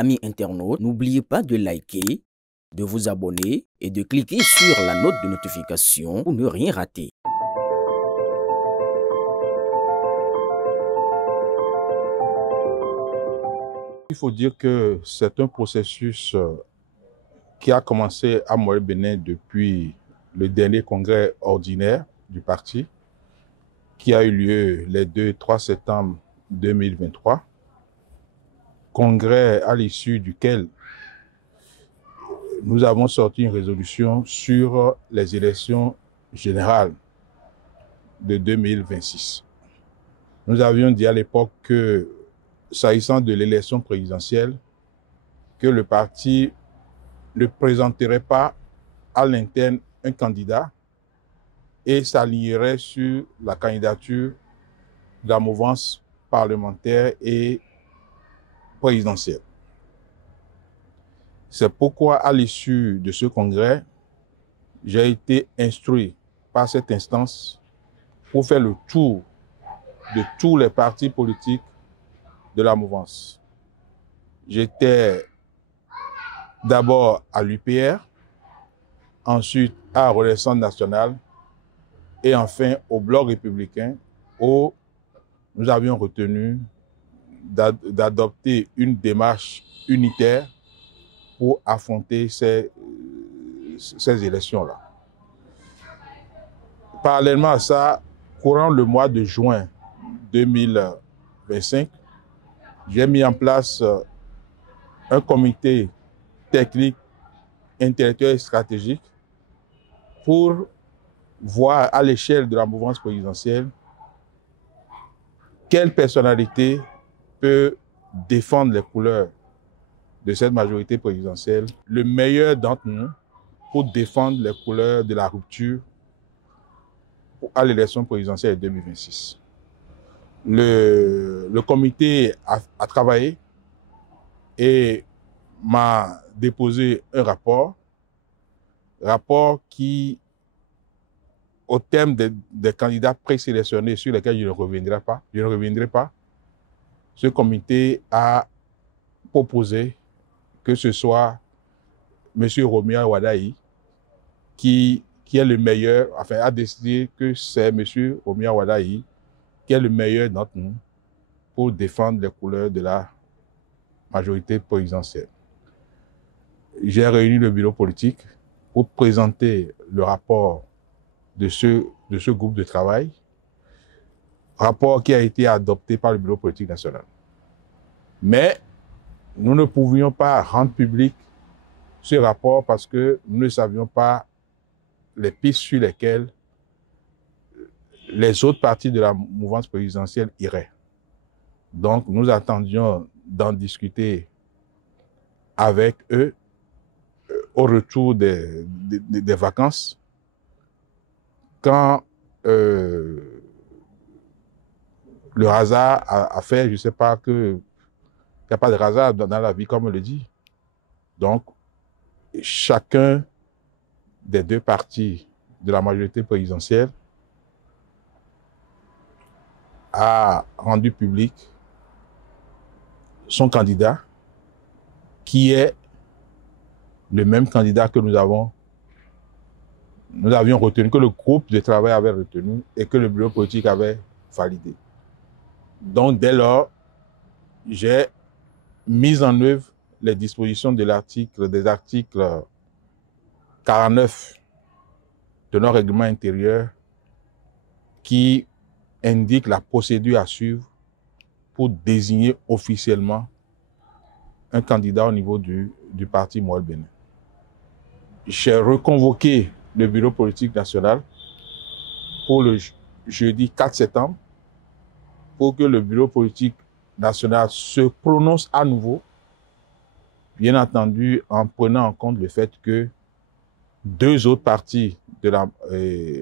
amis internautes, n'oubliez pas de liker, de vous abonner et de cliquer sur la note de notification pour ne rien rater. Il faut dire que c'est un processus qui a commencé à Moël-Bénin depuis le dernier congrès ordinaire du parti, qui a eu lieu les 2 et 3 septembre 2023. Congrès à l'issue duquel nous avons sorti une résolution sur les élections générales de 2026. Nous avions dit à l'époque que, s'agissant de l'élection présidentielle, que le parti ne présenterait pas à l'interne un candidat et s'alignerait sur la candidature de la mouvance parlementaire et présidentielle. C'est pourquoi, à l'issue de ce congrès, j'ai été instruit par cette instance pour faire le tour de tous les partis politiques de la mouvance. J'étais d'abord à l'UPR, ensuite à Renaissance nationale et enfin au Bloc républicain, où nous avions retenu d'adopter une démarche unitaire pour affronter ces élections-là. Parallèlement à ça, courant le mois de juin 2025, j'ai mis en place un comité technique, intellectuel et stratégique pour voir à l'échelle de la mouvance présidentielle quelle personnalité peut défendre les couleurs de cette majorité présidentielle, le meilleur d'entre nous pour défendre les couleurs de la rupture à l'élection présidentielle de 2026. Le comité a travaillé et m'a déposé un rapport qui, au terme des candidats présélectionnés sur lesquels je ne reviendrai pas, ce comité a proposé que ce soit M. Romia Wadaï qui est le meilleur, enfin a décidé que c'est M. Romia Wadaï qui est le meilleur d'entre nous pour défendre les couleurs de la majorité présidentielle. J'ai réuni le bureau politique pour présenter le rapport de ce groupe de travail, rapport qui a été adopté par le bureau politique national. Mais nous ne pouvions pas rendre public ce rapport parce que nous ne savions pas les pistes sur lesquelles les autres partis de la mouvance présidentielle iraient. Donc, nous attendions d'en discuter avec eux au retour des vacances, quand le hasard a fait, je ne sais pas, qu'il n'y a pas de hasard dans la vie, comme on le dit. Donc, chacun des deux partis de la majorité présidentielle a rendu public son candidat, qui est le même candidat que nous avions retenu, que le groupe de travail avait retenu et que le bureau politique avait validé. Donc, dès lors, j'ai mis en œuvre les dispositions des articles 49 de notre règlement intérieur qui indiquent la procédure à suivre pour désigner officiellement un candidat au niveau du parti Moël-Bénin. J'ai reconvoqué le bureau politique national pour le jeudi 4 septembre pour que le bureau politique national se prononce à nouveau, bien entendu en prenant en compte le fait que deux autres partis de la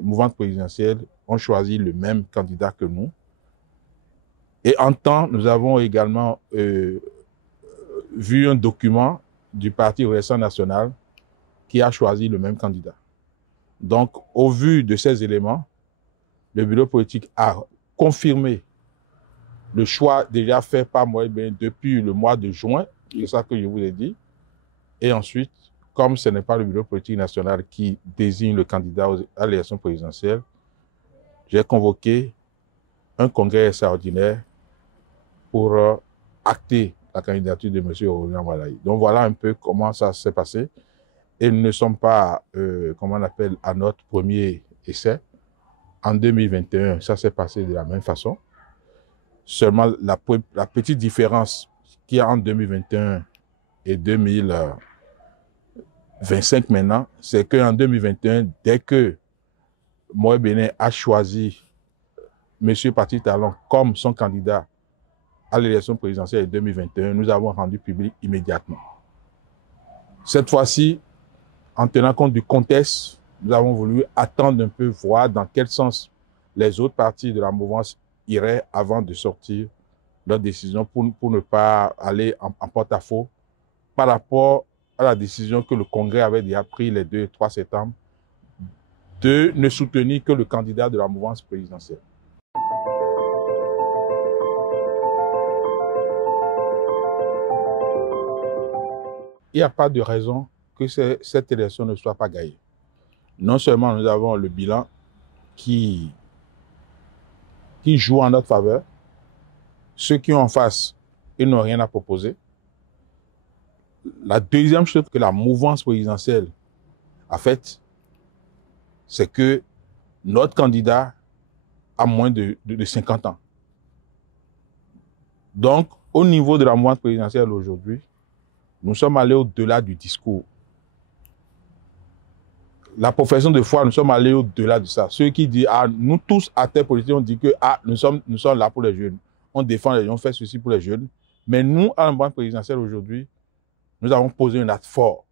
mouvance présidentielle ont choisi le même candidat que nous. Et en temps, nous avons également vu un document du parti Renaissance nationale qui a choisi le même candidat. Donc, au vu de ces éléments, le bureau politique a confirmé le choix déjà fait par Moël-Bénin depuis le mois de juin C'est ça que je vous ai dit. Et ensuite, comme ce n'est pas le bureau politique national qui désigne le candidat à l'élection présidentielle, j'ai convoqué un congrès extraordinaire pour acter la candidature de M. Romia Wardai. Donc voilà un peu comment ça s'est passé. Et nous ne sommes pas, comment on appelle, à notre premier essai. En 2021, ça s'est passé de la même façon. Seulement, la petite différence qu'il y a entre 2021 et 2025 maintenant, c'est qu'en 2021, dès que Mohamed Benin a choisi M. Patrice Talon comme son candidat à l'élection présidentielle de 2021, nous avons rendu public immédiatement. Cette fois-ci, en tenant compte du contexte, nous avons voulu attendre un peu, voir dans quel sens les autres partis de la mouvance iraient avant de sortir leur décision pour ne pas aller en porte-à-faux par rapport à la décision que le Congrès avait déjà prise les 2 et 3 septembre de ne soutenir que le candidat de la mouvance présidentielle. Il n'y a pas de raison que cette élection ne soit pas gagnée. Non seulement nous avons le bilan qui joue en notre faveur, ceux qui ont en face, ils n'ont rien à proposer. La deuxième chose que la mouvance présidentielle a faite, c'est que notre candidat a moins de 50 ans. Donc, au niveau de la mouvance présidentielle aujourd'hui, nous sommes allés au-delà du discours. La profession de foi, nous sommes allés au-delà de ça. Ceux qui disent, nous tous, acteurs politiques, on dit que nous sommes là pour les jeunes. On défend les jeunes, on fait ceci pour les jeunes. Mais nous, à la mouvance présidentielle aujourd'hui, nous avons posé un acte fort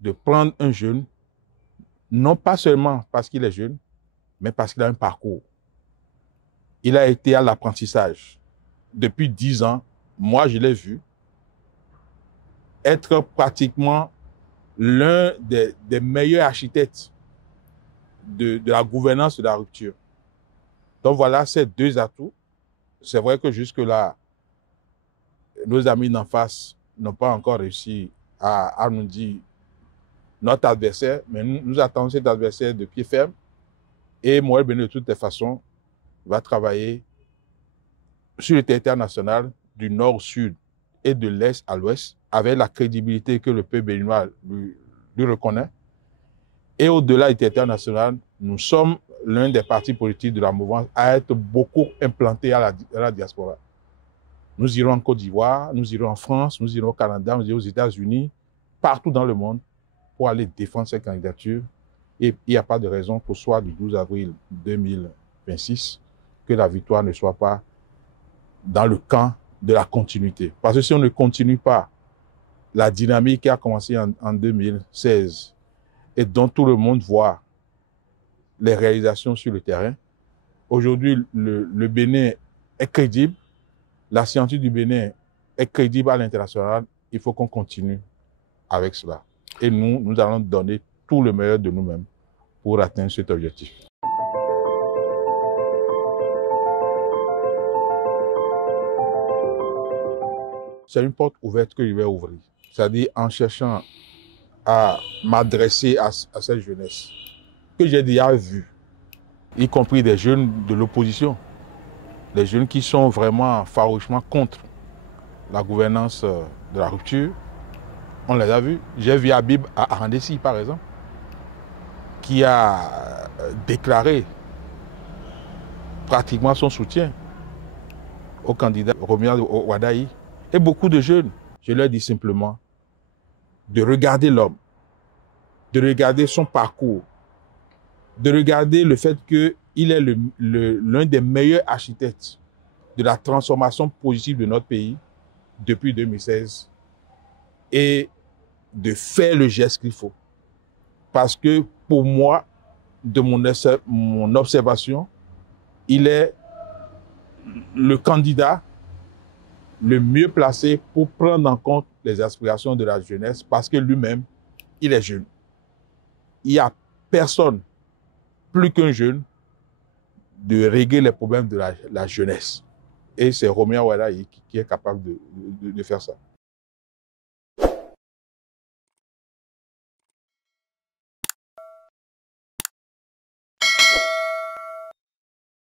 de prendre un jeune, non pas seulement parce qu'il est jeune, mais parce qu'il a un parcours. Il a été à l'apprentissage. Depuis 10 ans, moi, je l'ai vu être pratiquement l'un des meilleurs architectes de la gouvernance de la rupture. Donc voilà ces 2 atouts. C'est vrai que jusque-là, nos amis d'en face n'ont pas encore réussi à nous dire notre adversaire, mais nous attendons cet adversaire de pied ferme. Et Mohamed Benin, de toutes les façons, va travailler sur le territoire national, du nord au sud et de l'est à l'ouest, avec la crédibilité que le peuple béninois lui reconnaît. Et au-delà du territoire national, nous sommes l'un des partis politiques de la mouvance à être beaucoup implantés à la diaspora. Nous irons en Côte d'Ivoire, nous irons en France, nous irons au Canada, nous irons aux États-Unis, partout dans le monde, pour aller défendre cette candidature. Et il n'y a pas de raison qu'au soir du 12 avril 2026, que la victoire ne soit pas dans le camp de la continuité. Parce que si on ne continue pas la dynamique qui a commencé en 2016 et dont tout le monde voit les réalisations sur le terrain, aujourd'hui, le Bénin est crédible, la scientifique du Bénin est crédible à l'international, il faut qu'on continue avec cela. Et nous allons donner tout le meilleur de nous-mêmes pour atteindre cet objectif. C'est une porte ouverte que je vais ouvrir. C'est-à-dire en cherchant à m'adresser à cette jeunesse que j'ai déjà vue, y compris des jeunes de l'opposition, des jeunes qui sont vraiment farouchement contre la gouvernance de la rupture. On les a vus. J'ai vu Habib à Arandessi, par exemple, qui a déclaré pratiquement son soutien au candidat Romia Wardai. Et beaucoup de jeunes, je leur dis simplement de regarder l'homme, de regarder son parcours, de regarder le fait qu'il est l'un des meilleurs architectes de la transformation positive de notre pays depuis 2016 et de faire le geste qu'il faut. Parce que pour moi, de mon observation, il est le candidat le mieux placé pour prendre en compte les aspirations de la jeunesse parce que lui-même, il est jeune. Il n'y a personne, plus qu'un jeune, de régler les problèmes de la jeunesse. Et c'est Romia Wardai qui est capable de faire ça.